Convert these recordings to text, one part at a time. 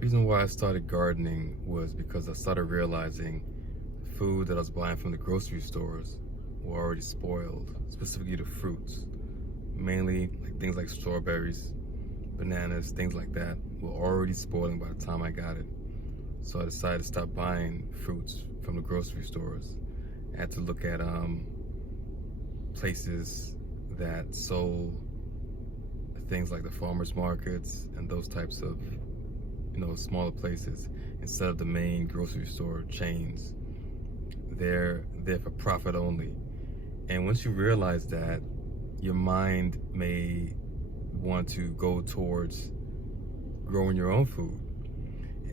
The reason why I started gardening was because I started realizing food that I was buying from the grocery stores were already spoiled, specifically the fruits. Mainly like things like strawberries, bananas, things like that were already spoiling by the time I got it. So I decided to stop buying fruits from the grocery stores. I had to look at places that sold things like the farmers markets and those types of smaller places instead of the main grocery store chains. They're there for profit only. And once you realize that, your mind may want to go towards growing your own food.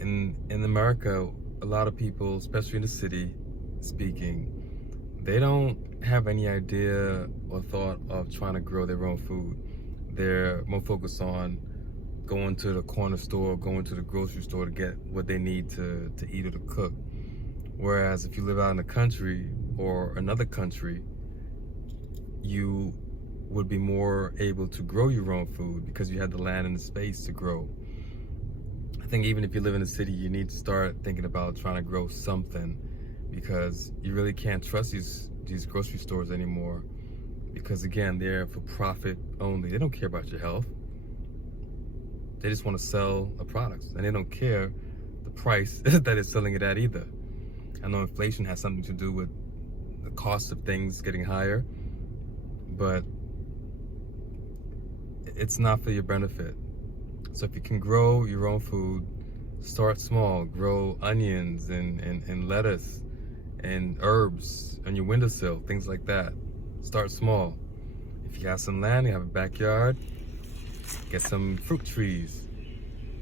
In America, a lot of people, especially in the city speaking, they don't have any idea or thought of trying to grow their own food. They're more focused on going to the corner store, going to the grocery store to get what they need to eat or to cook. Whereas if you live out in the country or another country, you would be more able to grow your own food because you have the land and the space to grow. I think even if you live in the city, you need to start thinking about trying to grow something, because you really can't trust these grocery stores anymore, because again, they're for profit only. They don't care about your health. They just want to sell a product, and they don't care the price that it's selling it at either. I know inflation has something to do with the cost of things getting higher, but it's not for your benefit. So if you can grow your own food, start small. Grow onions and lettuce and herbs on your windowsill, things like that. Start small. If you got some land, you have a backyard, get some fruit trees.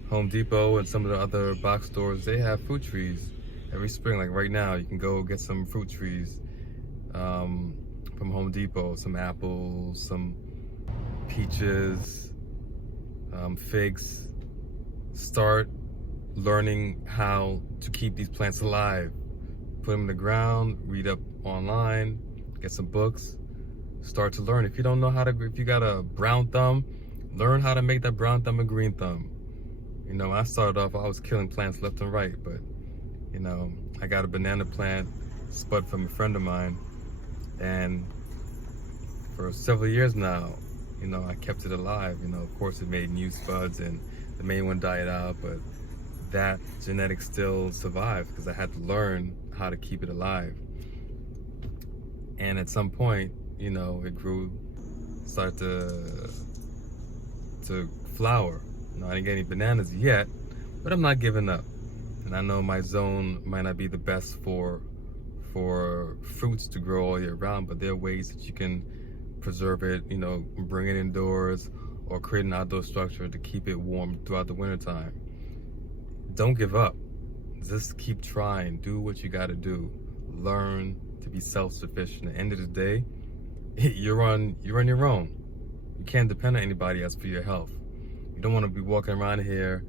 Home Depot and some of the other box stores, they have fruit trees every spring. Like right now, you can go get some fruit trees from Home Depot, some apples, some peaches, figs. Start learning how to keep these plants alive. Put them in the ground, read up online, get some books, start to learn. If you don't know if you got a brown thumb, learn how to make that brown thumb a green thumb. When I started off, I was killing plants left and right, but I got a banana plant spud from a friend of mine, and for several years now, I kept it alive. Of course it made new spuds and the main one died out, but that genetic still survived because I had to learn how to keep it alive. And at some point, it grew, started to flower. I didn't get any bananas yet, but I'm not giving up. And I know my zone might not be the best for fruits to grow all year round, but there are ways that you can preserve it, bring it indoors or create an outdoor structure to keep it warm throughout the wintertime. Don't give up. Just keep trying. Do what you got to do. Learn to be self-sufficient. At the end of the day, you're on your own. You can't depend on anybody else for your health. You don't want to be walking around here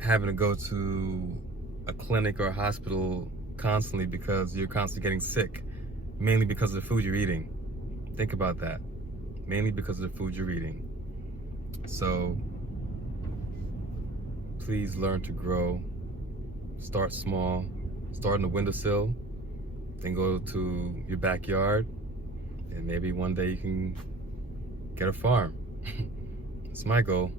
having to go to a clinic or a hospital constantly because you're constantly getting sick, mainly because of the food you're eating. Think about that. Mainly because of the food you're eating. So please learn to grow. Start small. Start on the windowsill, then go to your backyard, and maybe one day you can get a farm. It's my goal.